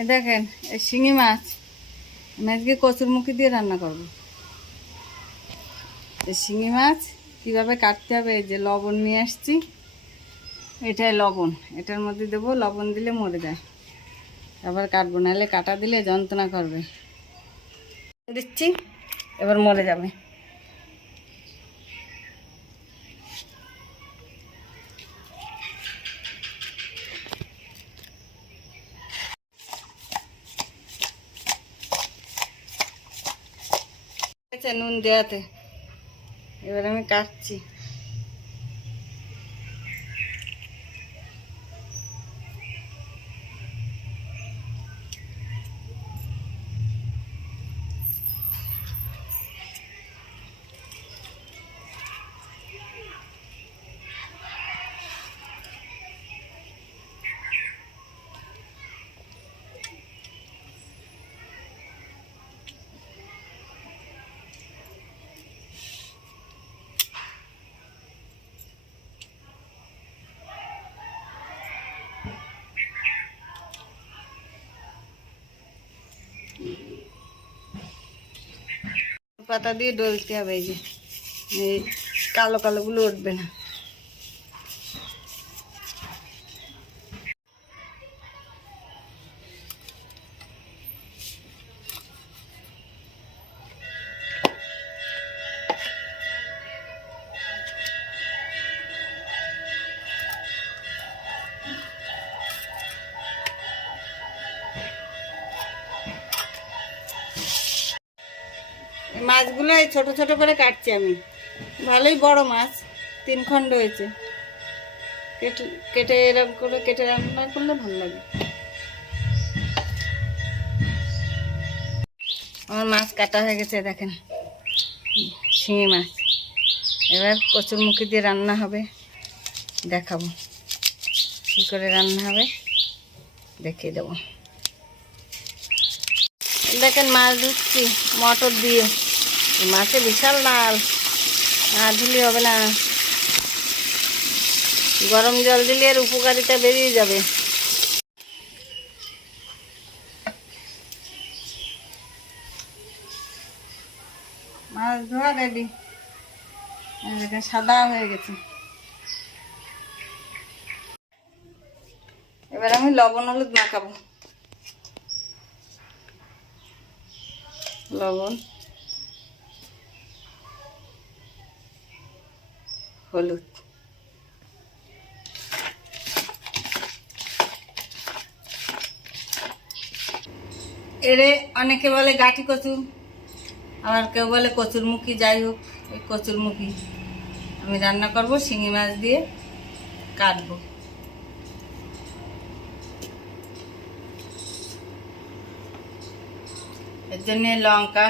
এ দেখেন এই শিঙি মাছ। আমি আজকে দিয়ে রান্না করব। এই শিঙি মাছ কীভাবে কাটতে হবে যে লবণ নিয়ে আসছি। এটাই লবণ, এটার মধ্যে দেবো, লবণ দিলে মরে যায়। আবার কাটবো, নাহলে কাটা দিলে যন্ত্রণা করবে। দিচ্ছি, এবার মরে যাবে। আচ্ছা নুন দেওয়াতে। এবার আমি কাটছি। পাতা দিয়ে ডলতে হবে এই যে। এই কালো কালোগুলো উঠবে না। মাছগুলো এই ছোট ছোট করে কাটছি আমি। ভালোই বড় মাছ তিন খণ্ড হয়েছে। কেটে কেটে এরকম করে, কেটে রান্না করলে ভালো লাগে। আমার মাছ কাটা হয়ে গেছে, দেখেন। শিঙি মাছ। এবার কচুর মুখি দিয়ে রান্না হবে। দেখাবো। কী করে রান্না হবে, দেখিয়ে দেবো। দেখেন মাছ ধুচ্ছি, মটর দিয়ে। মাছে বিশাল লাল না ধুলে হবে না। গরম জল দিলে এর উপকারিতা বেরিয়ে যাবে। মাছ ধোয়া রেডি সাদা হয়ে গেছে। এবার আমি লবণ হলুদ মাখাবো। লবণ। হলুদ। এরে অনেকে বলে গাঠি কচু, আবার কেউ বলে কচুর মুখী, যাই হোক, এই কচুর আমি রান্না করব শিঙি মাছ দিয়ে, কাটবো। এর জন্য লঙ্কা,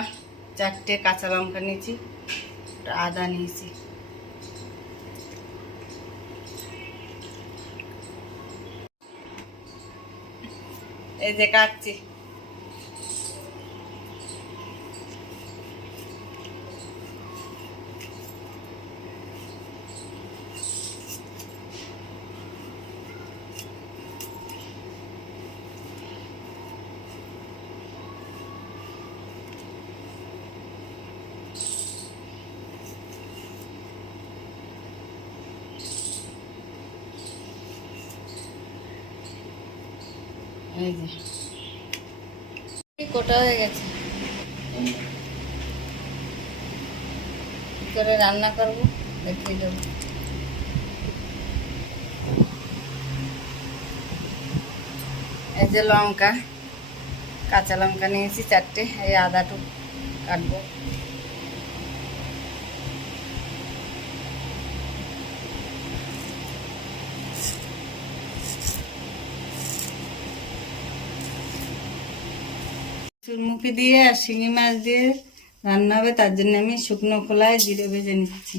চারটে কাঁচা লঙ্কা নিয়েছি আদা নিয়েছি। এই যে কাটছি। কোটা হয়ে গেছে। করে রান্না করব, দেখিয়ে দেবো। এই যে লঙ্কা, কাঁচা লঙ্কা নিয়েছি চারটে, এই আদাটু কাটবো। চুরমুখি দিয়ে আর শিঙি মাছ দিয়ে রান্না হবে, তার জন্য আমি শুকনো খোলায় জিরে ভেজে নিচ্ছি।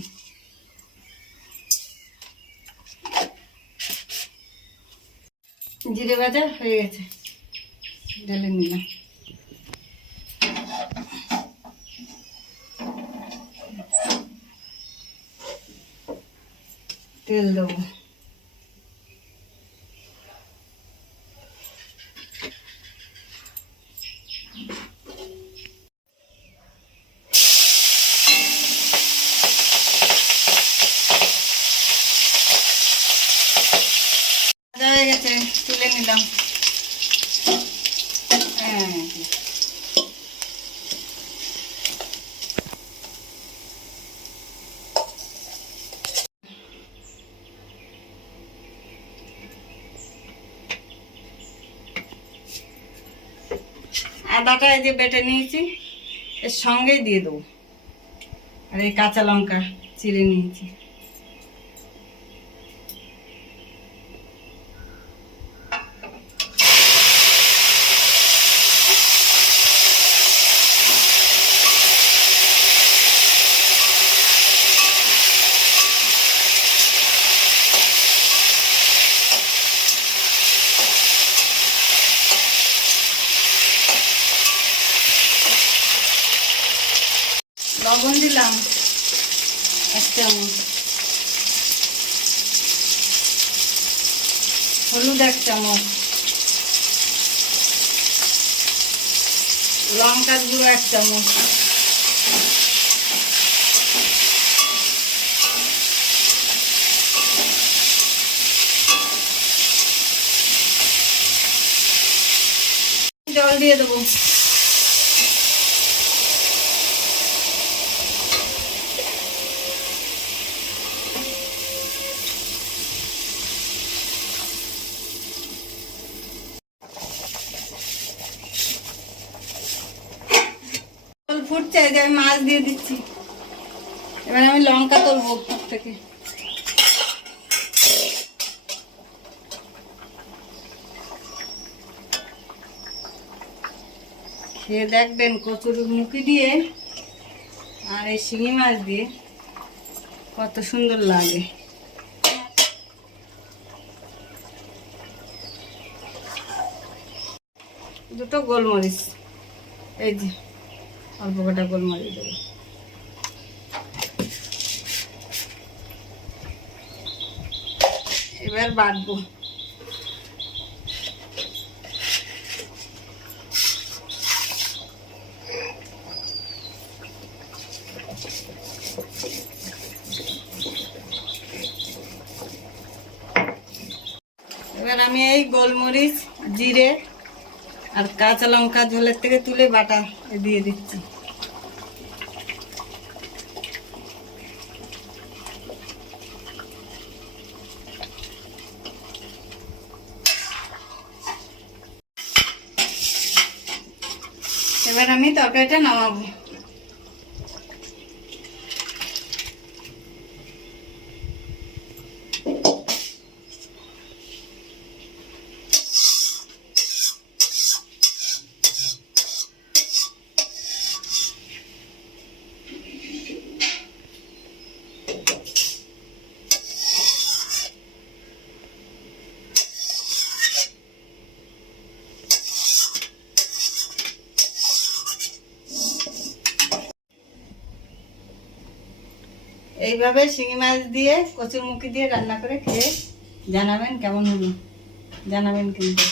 জিরে ভাজা হয়ে গেছে। ঢেলে নিলাম। তেল দেবো। দিলাম। হ্যাঁ। আদাটা এই যে বেটে নিয়েছি, এর সঙ্গেই দিয়ে দেবো। আর এই কাঁচা লঙ্কা চিড়ে নিয়েছি। লবণ দিলাম। এক চামচ হলুদ এক চামচ লঙ্কার গুঁড়ো এক চামচ জল দিয়ে দেবো জল ফুটছে যে আমি মাছ দিয়ে দিচ্ছি। এবার আমি লঙ্কা তুলবো ওর থেকে। খেয়ে দেখবেন কচুর মুখি দিয়ে আর এই শিঙি মাছ দিয়ে কত সুন্দর লাগে। দুটো গোলমরিচ, এই যে। অল্প কটা গোলমরিচ দেবো। এবার বাটবো এবার আমি এই গোলমরিচ, জিরে আর কাঁচা লঙ্কা ঝোলের থেকে তুলে বাটা দিয়ে দিচ্ছি। এবার আমি তরকারিটা নামাবো। এইভাবে শিঙি মাছ দিয়ে কচুর মুখি দিয়ে রান্না করে খেয়ে জানাবেন কেমন হলো? জানাবেন কিন্তু।